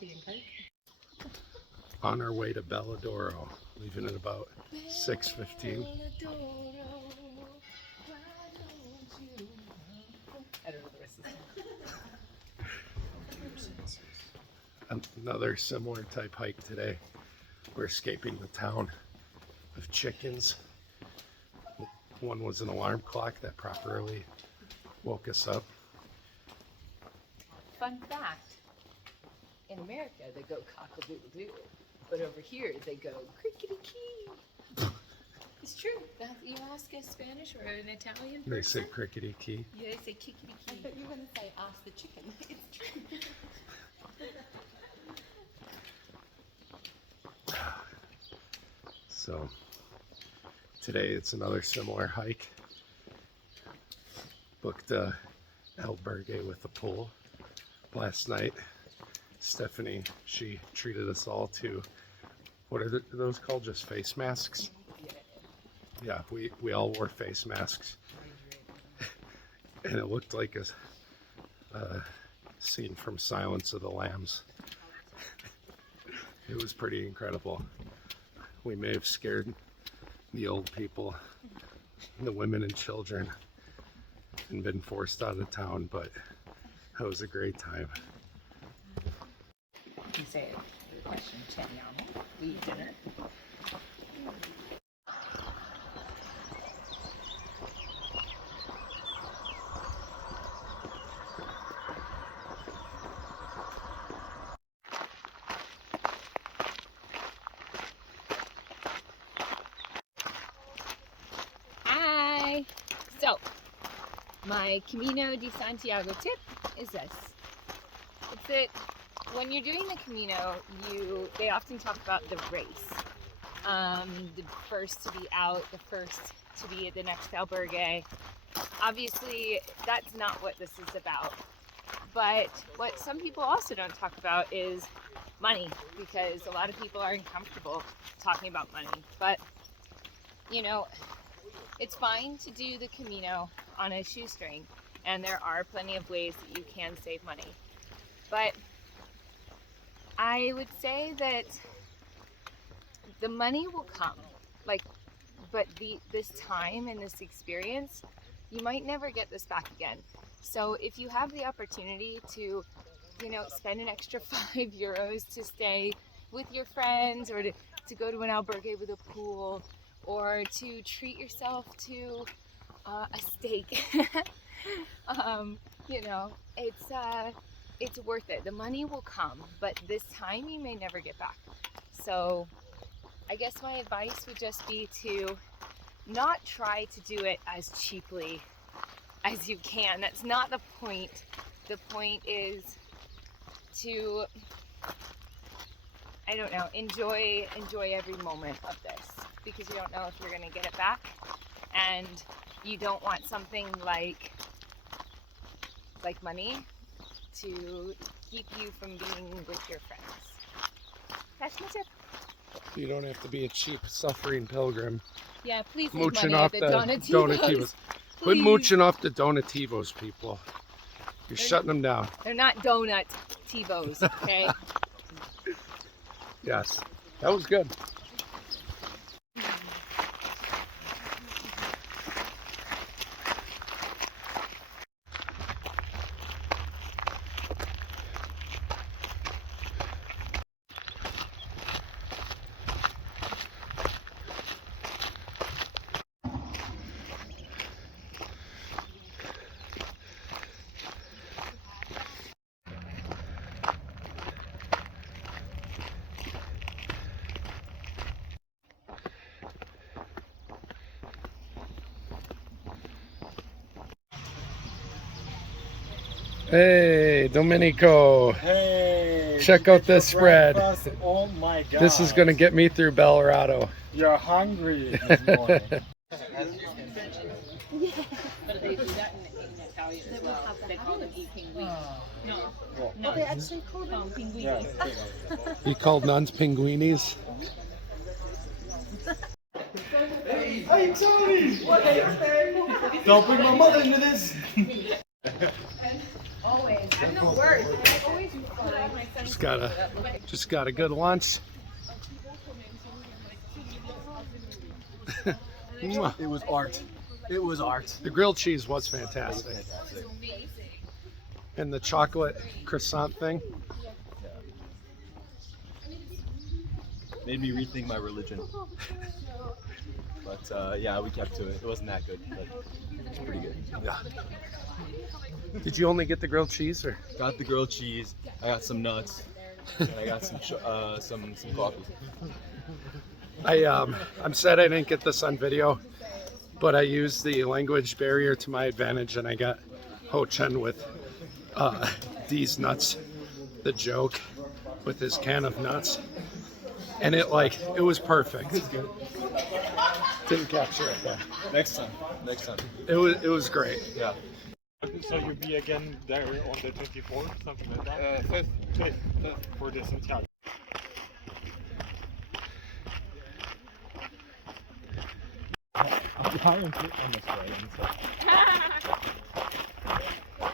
coffee and Coke. On our way to Belorado, leaving at about 6:15. I don't know the rest of the song. Another similar type hike today. We're escaping the town of chickens. One was an alarm clock that properly woke us up. Fun fact, in America they go cock-a-doodle-doo, but over here they go crickety-key. It's true. You ask a Spanish or an Italian person, They say crickety key. yeah, they say kickity-key. I thought you were going to say ask the chicken. It's true. So today it's another similar hike. Booked a albergue with a pool. Last night, Stephanie, she treated us all to, what are those called? Just face masks? Yeah, we all wore face masks. And it looked like a scene from Silence of the Lambs. It was pretty incredible. We may have scared the old people, the women and children, and been forced out of town, but it was a great time. You say it. Question, Cheniamo. We eat dinner. Hi. So, my Camino de Santiago tip is this. It's that when you're doing the Camino, they often talk about the race. The first to be out, the first to be at the next albergue. Obviously, that's not what this is about. But what some people also don't talk about is money, because a lot of people are uncomfortable talking about money. But, you know, it's fine to do the Camino on a shoestring, and there are plenty of ways that you can save money. But I would say that the money will come, but this time and this experience, you might never get this back again. So if you have the opportunity to, spend an extra €5 to stay with your friends, or to go to an albergue with a pool, or to treat yourself to a steak, it's worth it. The money will come, but this time you may never get back. So I guess my advice would just be to not try to do it as cheaply as you can. That's not the point. The point is to, enjoy every moment of this, because you don't know if you're going to get it back, and you don't want something like money to keep you from being with your friends. That's my tip. You don't have to be a cheap, suffering pilgrim. Yeah, please leave Mooching money off at the the Donativos. Quit Please. mooching off the Donativos, people. You're shutting them down. They're not donut Tivos, okay? Yes, that was good. Hey, Domenico. Hey, Check out this spread. breakfast. Oh my god. This is going to get me through Belorado. You're hungry this morning. But they do that in Italian as well. They call them i pinguini. No, They actually call them pinguini. Yeah. You called nuns pinguinis? Hey, Tony! Don't bring my mother into this. Always. I'm the worst. I always find my son Just got a good lunch. Mwah. It was art. It was art. The grilled cheese was fantastic. And the chocolate croissant thing. Made me rethink my religion. But yeah, we kept to it. It wasn't that good, but it's pretty good. Yeah. Did you only get the grilled cheese, or? Got the grilled cheese. I got some nuts. And I got some coffee. I'm sad I didn't get this on video, but I used the language barrier to my advantage, and I got Ho Chen with these nuts, the joke, with his can of nuts, and it was perfect. Didn't capture it though. Next time. It was great. Yeah. So you'll be again there on the 24th, something like that? 5th for the Santiago. I'm trying to on this way.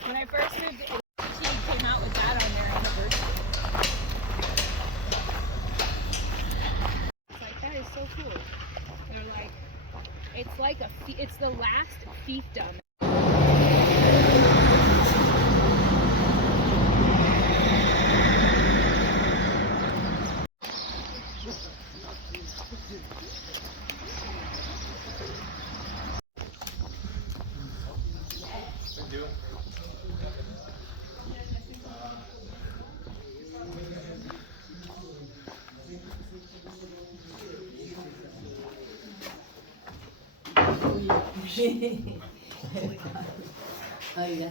When I first moved to Italy, she came out with that on their anniversary. It's like, that is so cool. They're like, it's like it's the last fiefdom. Oiga.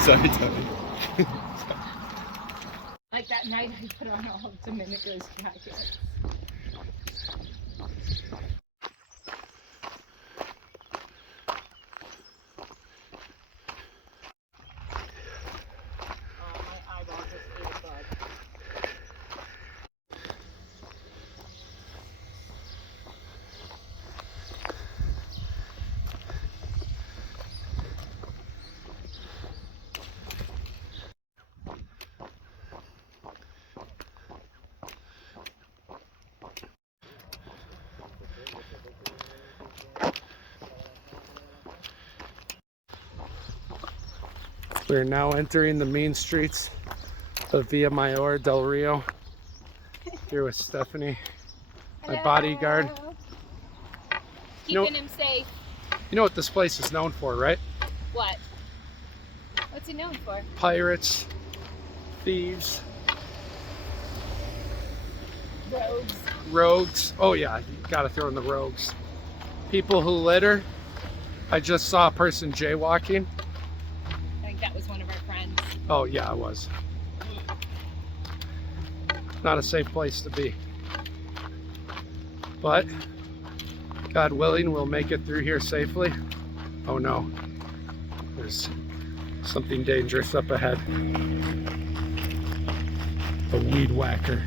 Sorry, Tony. Like that night I put on all of Domenico's jackets. My eyeball just ate a bug. We're now entering the main streets of Via Mayor del Rio. Here with Stephanie, my bodyguard. Keeping him safe. You know what this place is known for, right? What? What's it known for? Pirates, thieves, Rogues. rogues. Oh yeah, you gotta throw in the rogues. People who litter. I just saw a person jaywalking. I think that was one of our friends. Oh yeah, it was. Not a safe place to be. But God willing, we'll make it through here safely. Oh no, there's something dangerous up ahead. A weed whacker.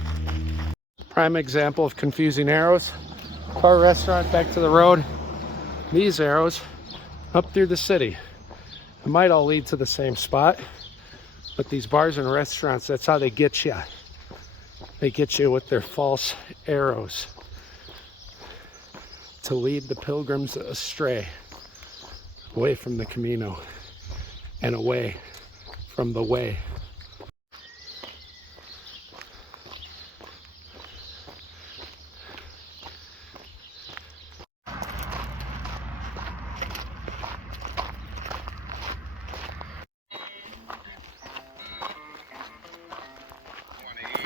Prime example of confusing arrows. Car restaurant, back to the road. These arrows up through the city. It might all lead to the same spot, but these bars and restaurants, that's how they get you. They get you with their false arrows to lead the pilgrims astray, away from the Camino and away from the way.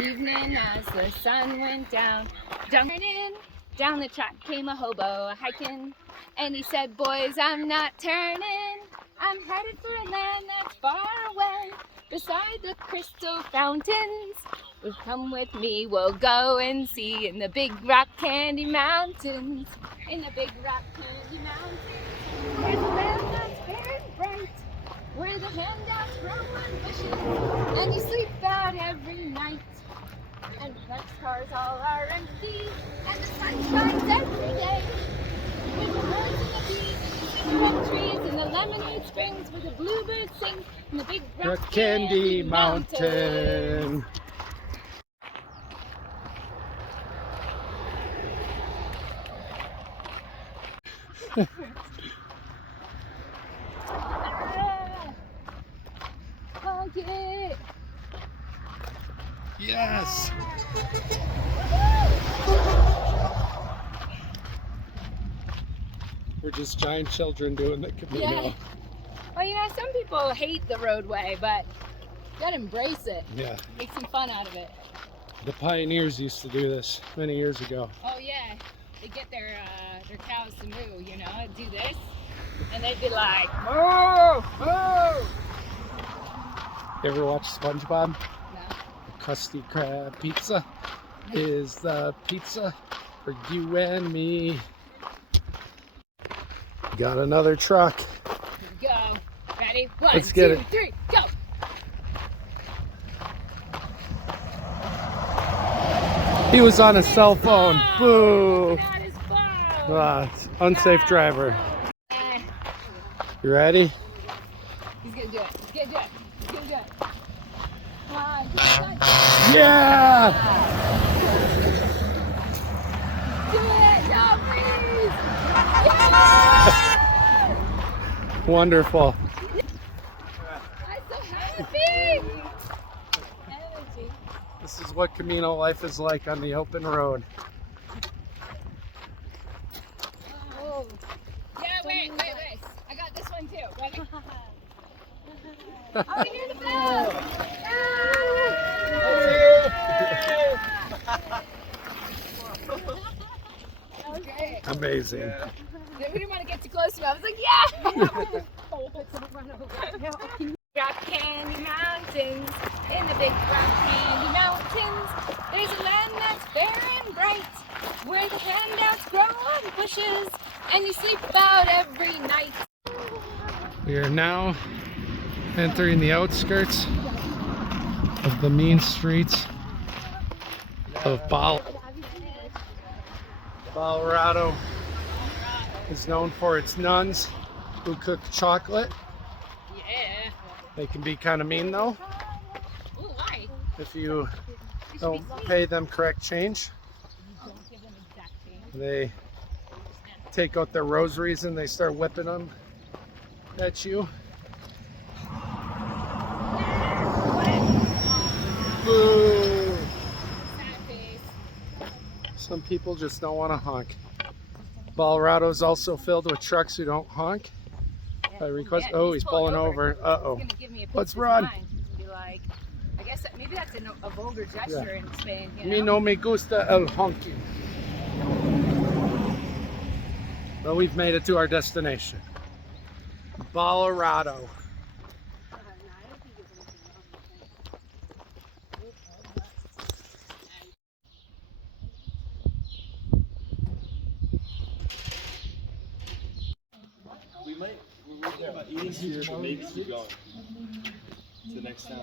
Evening as the sun went down, down the track came a hobo hiking, and he said, boys, I'm not turning, I'm headed for a land that's far away, beside the crystal fountains. Well, come with me, we'll go and see in the big rock candy mountains, in the big rock candy mountains, there's a land that's very bright, where the handouts grow on bushes, and you sleep out every night. And next cars all are empty, and the sun shines every day. With the birds and the bees, and the cinnamon trees, and the lemonade springs, where the bluebirds sing, and the big rock Candy Mountain. Hug it. Yes. We're just giant children doing the Camino. Yeah. Well, you know, some people hate the roadway, but you gotta embrace it. Yeah. Make some fun out of it. The pioneers used to do this many years ago. Oh yeah, they get their cows to moo, you know, do this, and they'd be like, moo, moo. You ever watch SpongeBob? No. The Krusty Krab pizza is the pizza for you and me. Got another truck. Here we go. Ready? One, Let's get two, it. three, go. He was on a cell phone. Phone. Boo! Look at his phone. Ah, unsafe driver. Eh, You ready? He's gonna do it. He's gonna do it. He's gonna do it. Come on. Come on. Yeah! Do it. No, please. Yeah! Wonderful. I'm so happy. Energy. This is what Camino life is like on the open road. Oh. Yeah, wait. I got this one too. Ready? Oh, we hear the bell! That was great. Amazing. We didn't want to get too close to it. I was like, yeah! Rock Candy Mountains, in the big Rock Candy Mountains, there's a land that's fair and bright, where the handouts grow on bushes, and you sleep out every night. We are now entering the outskirts of the mean streets of Belorado. Is known for its nuns who cook chocolate. Yeah. They can be kind of mean though Ooh, why? if you don't pay them correct change. Don't give them exact change. They take out their rosaries and they start whipping them at you. Boo! Sad face. Some people just don't want to honk. Belorado is also filled with trucks who don't honk. I request. Yeah, Oh, he's pulling over. He's Uh-oh. gonna give me a Let's piece of run. mind and be like, I guess maybe that's a vulgar gesture in Spain. You Me know? no me gusta el honking. But we've made it to our destination. Belorado. We're thinking about eating here, but maybe keep going to the next town.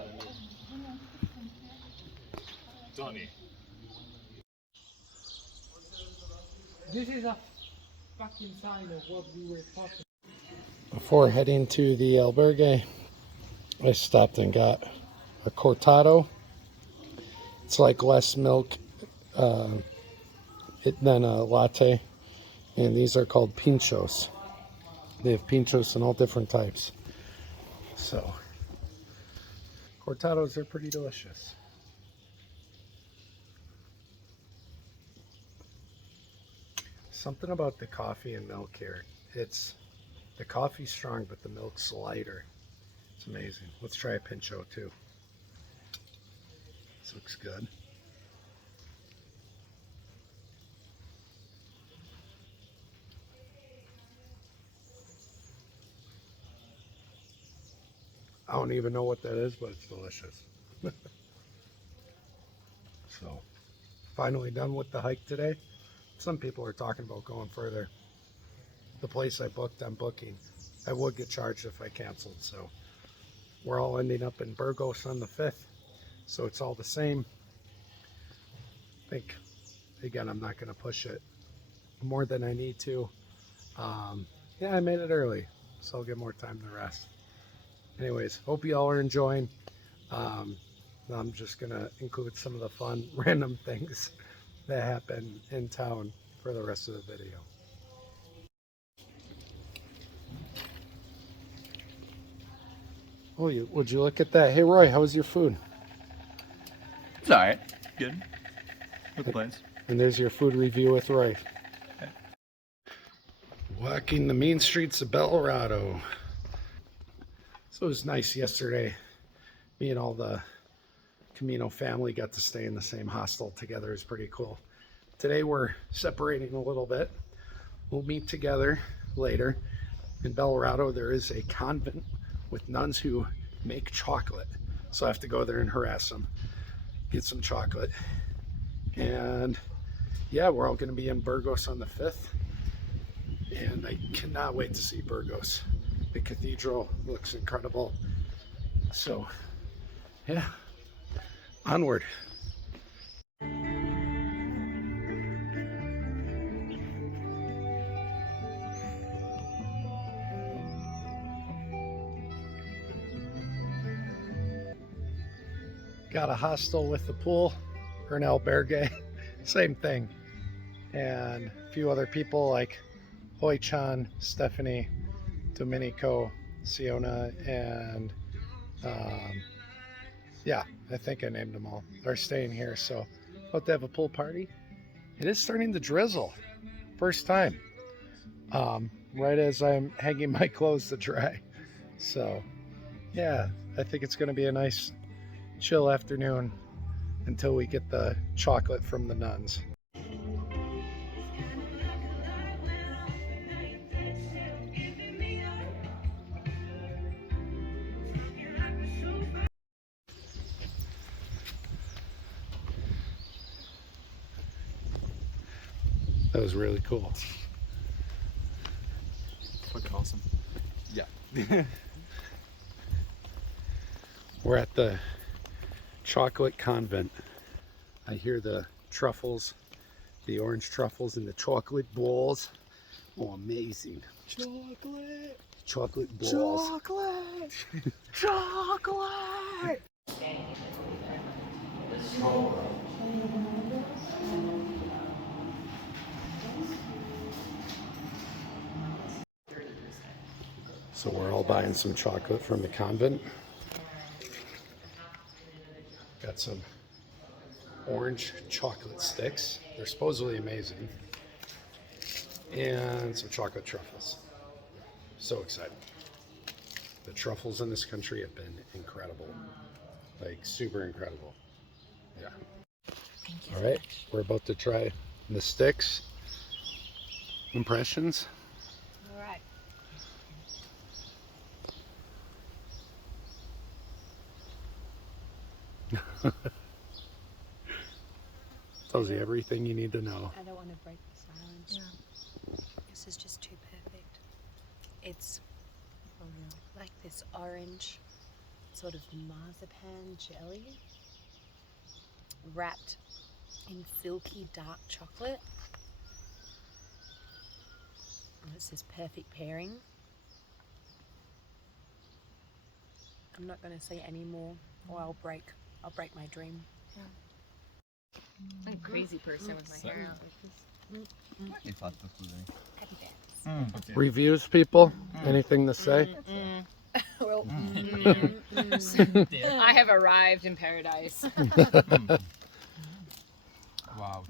Tony. This is a fucking sign of what we were talking. Before heading to the albergue, I stopped and got a cortado. It's like less milk than a latte. And these are called pinchos. They have pinchos in all different types. So, cortados are pretty delicious. Something about the coffee and milk here. The coffee's strong, but the milk's lighter. It's amazing. Let's try a pincho too. This looks good. I don't even know what that is, but it's delicious. So, finally done with the hike today. Some people are talking about going further. The place I booked, I'm booking. I would get charged if I canceled, so we're all ending up in Burgos on the 5th, so it's all the same. think, again, I'm not going to push it more than I need to. Yeah, I made it early, so I'll get more time to rest. Anyways, hope you all are enjoying. I'm just going to include some of the fun, random things that happen in town for the rest of the video. Oh, would you look at that? Hey, Roy, how was your food? It's alright. Good. Good plans. And there's your food review with Roy. Walking the mean streets of Belorado. So it was nice yesterday. Me and all the Camino family got to stay in the same hostel together. It was pretty cool. Today we're separating a little bit. We'll meet together later. In Belorado there is a convent with nuns who make chocolate. So I have to go there and harass them, get some chocolate. And yeah, we're all going to be in Burgos on the 5th. And I cannot wait to see Burgos. The cathedral looks incredible. So yeah, onward. Got a hostel with the pool, or an albergue, same thing. And a few other people like Hoi-chan, Stephanie, Domenico, Siona, and yeah, I think I named them all. They're staying here, so about to have a pool party. It is starting to drizzle. First time. Right as I'm hanging my clothes to dry. So yeah, I think it's going to be a nice chill afternoon until we get the chocolate from the nuns. That was really cool. Fucking awesome. Yeah. We're at the chocolate convent. I hear the truffles, the orange truffles and the chocolate balls. Oh, amazing. Chocolate! Chocolate balls. Chocolate! Chocolate! So we're all buying some chocolate from the convent. Got some orange chocolate sticks. They're supposedly amazing. And some chocolate truffles. So excited. The truffles in this country have been incredible. Like super incredible. Yeah. Thank you. All right, we're about to try the sticks. Impressions? All right. Tells you everything you need to know. I don't want to break the silence. Yeah. This is just too perfect. It's like this orange sort of marzipan jelly wrapped in silky dark chocolate. And it's this perfect pairing. I'm not going to say any more or I'll break my dream. I'm a crazy person with my hair out like this. Happy dance. Reviews, people? Anything to say? Well, I have arrived in paradise. Wow.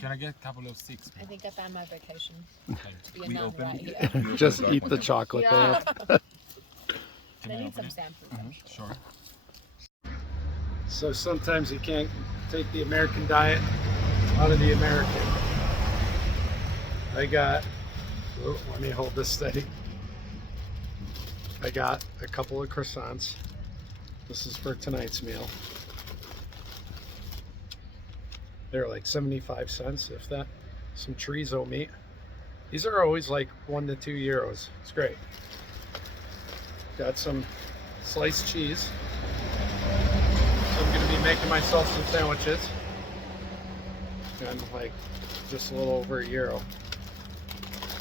Can I get a couple of sticks? I think I found my vocation. Okay. To be a We nun open right it. here. Just eat the chocolate Yeah. there. Can I I need open some it? samples. Sure. So sometimes you can't take the American diet out of the American. I got, oh, let me hold this steady. I got a couple of croissants. This is for tonight's meal. They're like 75 cents, if that. Some chorizo meat. These are always like 1 to 2 euros. It's great. Got some sliced cheese. So I'm gonna be making myself some sandwiches. and like just a little over €1.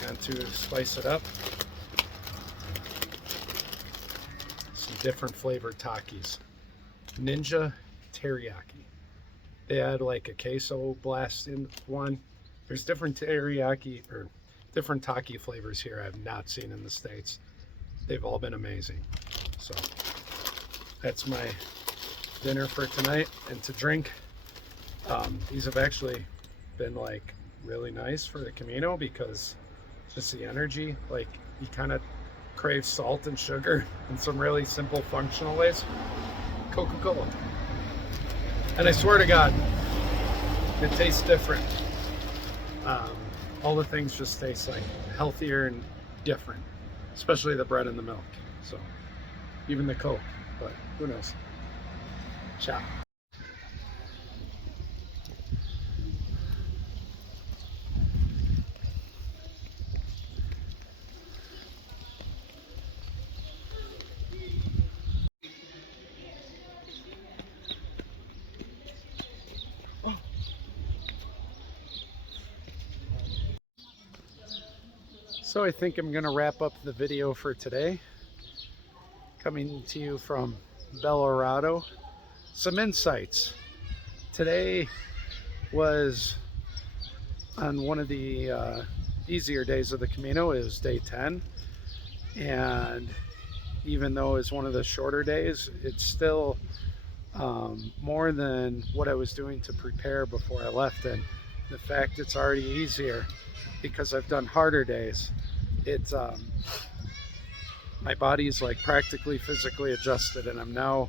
And to spice it up, some different flavored Takis. Ninja teriyaki. They add like a queso blast in one. There's different teriyaki or different Taki flavors here I've not seen in the States. They've all been amazing. So that's my dinner for tonight. And to drink, these have actually been like really nice for the Camino because just the energy, like you kind of crave salt and sugar in some really simple functional ways. Coca-Cola. And I swear to God, it tastes different. All the things just taste like healthier and different, especially the bread and the milk. So even the Coke, but who knows? Ciao. So I think I'm gonna wrap up the video for today. Coming to you from Belorado. Some insights. Today was on one of the easier days of the Camino. It was day 10. And even though it's one of the shorter days, it's still more than what I was doing to prepare before I left. And the fact it's already easier because I've done harder days. It's my body's like practically physically adjusted, and I'm now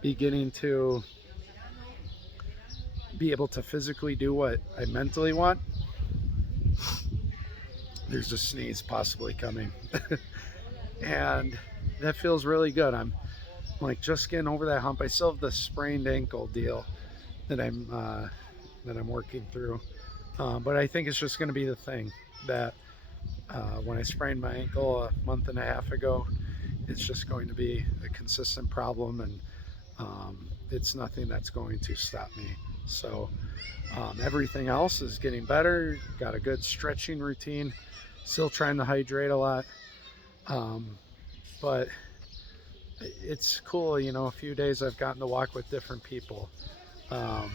beginning to be able to physically do what I mentally want. There's a sneeze possibly coming. And that feels really good. I'm like just getting over that hump. I still have the sprained ankle deal that I'm working through, but I think it's just going to be the thing that when I sprained my ankle a month and a half ago, it's just going to be a consistent problem, and it's nothing that's going to stop me. So everything else is getting better. Got a good stretching routine, still trying to hydrate a lot, but it's cool, you know. A few days I've gotten to walk with different people. A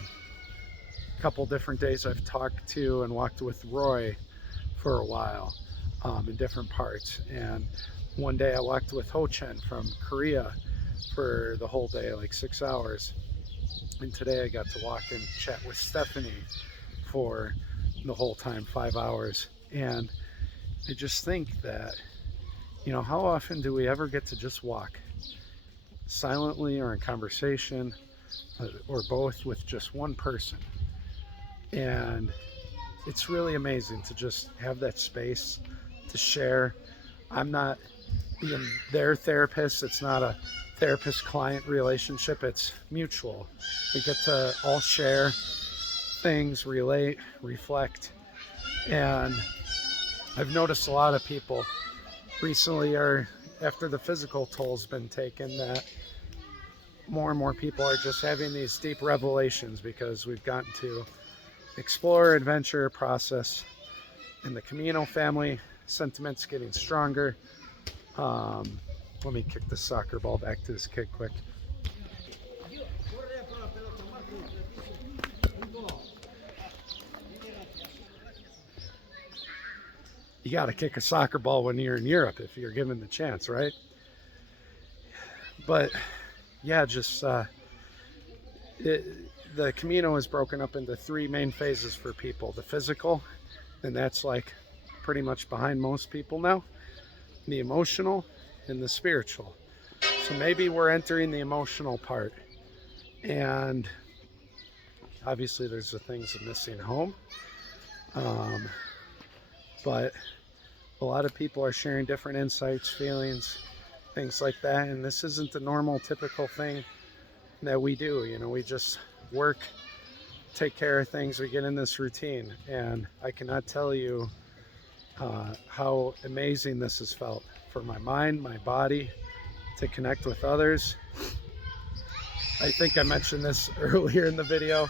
couple different days I've talked to and walked with Roy for a while in different parts. And one day I walked with Ho Chen from Korea for the whole day, like 6 hours. And today I got to walk and chat with Stephanie for the whole time, 5 hours. And I just think that, you know, how often do we ever get to just walk silently or in conversation or both with just one person? And it's really amazing to just have that space to share. I'm not being their therapist. It's not a therapist-client relationship. It's mutual. We get to all share things, relate, reflect. And I've noticed a lot of people recently are, after the physical toll's been taken, that more and more people are just having these deep revelations because we've gotten to explore, adventure, process. In the Camino family, sentiment's getting stronger. Let me kick the soccer ball back to this kid quick. You got to kick a soccer ball when you're in Europe if you're given the chance, right? But yeah, just the Camino is broken up into 3 main phases for people. The physical, and that's like pretty much behind most people now. The emotional and the spiritual. So maybe we're entering the emotional part. And obviously there's the things of missing home. But a lot of people are sharing different insights, feelings, things like that. And this isn't the normal, typical thing that we do. You know, we just work, take care of things, we get in this routine. And I cannot tell you how amazing this has felt for my mind, my body, to connect with others. I think I mentioned this earlier in the video.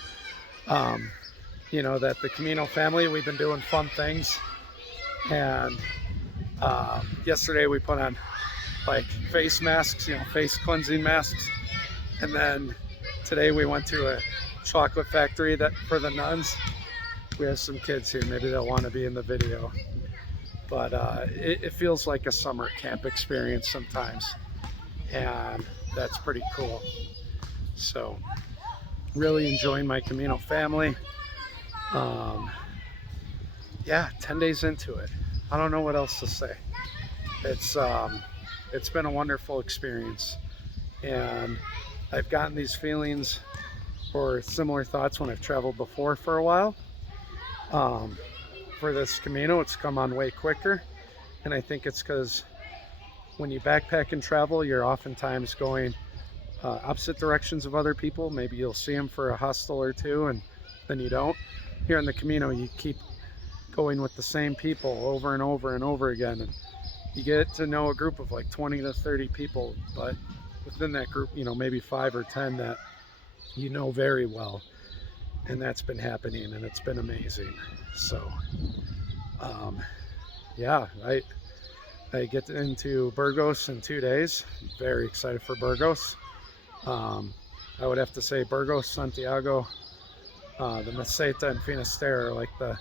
you know, that the Camino family, we've been doing fun things. And yesterday we put on like face masks, you know, face cleansing masks. And then today we went to a chocolate factory that for the nuns. We have some kids here, maybe they'll want to be in the video. But it feels like a summer camp experience sometimes. And that's pretty cool. So really enjoying my Camino family. Yeah, 10 days into it. I don't know what else to say. It's been a wonderful experience, and I've gotten these feelings or similar thoughts when I've traveled before for a while. For this Camino, it's come on way quicker, and I think it's because when you backpack and travel, you're oftentimes going opposite directions of other people. Maybe you'll see them for a hostel or two, and then you don't. Here in the Camino, you keep going with the same people over and over and over again, and you get to know a group of like 20 to 30 people, but within that group, you know, maybe 5 or 10 that you know very well, and that's been happening, and it's been amazing. So yeah, I get into Burgos in 2 days. I'm very excited for Burgos. I would have to say Burgos, Santiago, the Meseta, and Finisterre are like the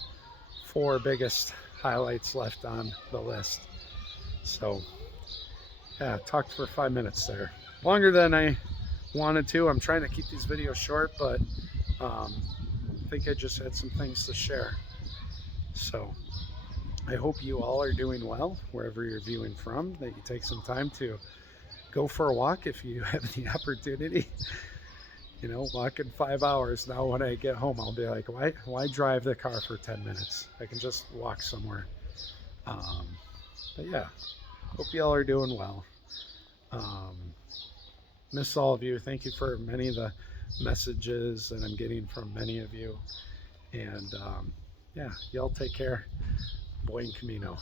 4 biggest highlights left on the list. So yeah, talked for 5 minutes there, longer than I wanted to. I'm trying to keep these videos short, but I think I just had some things to share. So I hope you all are doing well wherever you're viewing from, that you take some time to go for a walk if you have the opportunity. You know, walking 5 hours. Now when I get home, I'll be like, why drive the car for 10 minutes? I can just walk somewhere. But yeah, hope y'all are doing well. Miss all of you. Thank you for many of the messages that I'm getting from many of you. And yeah, y'all take care. Buen Camino.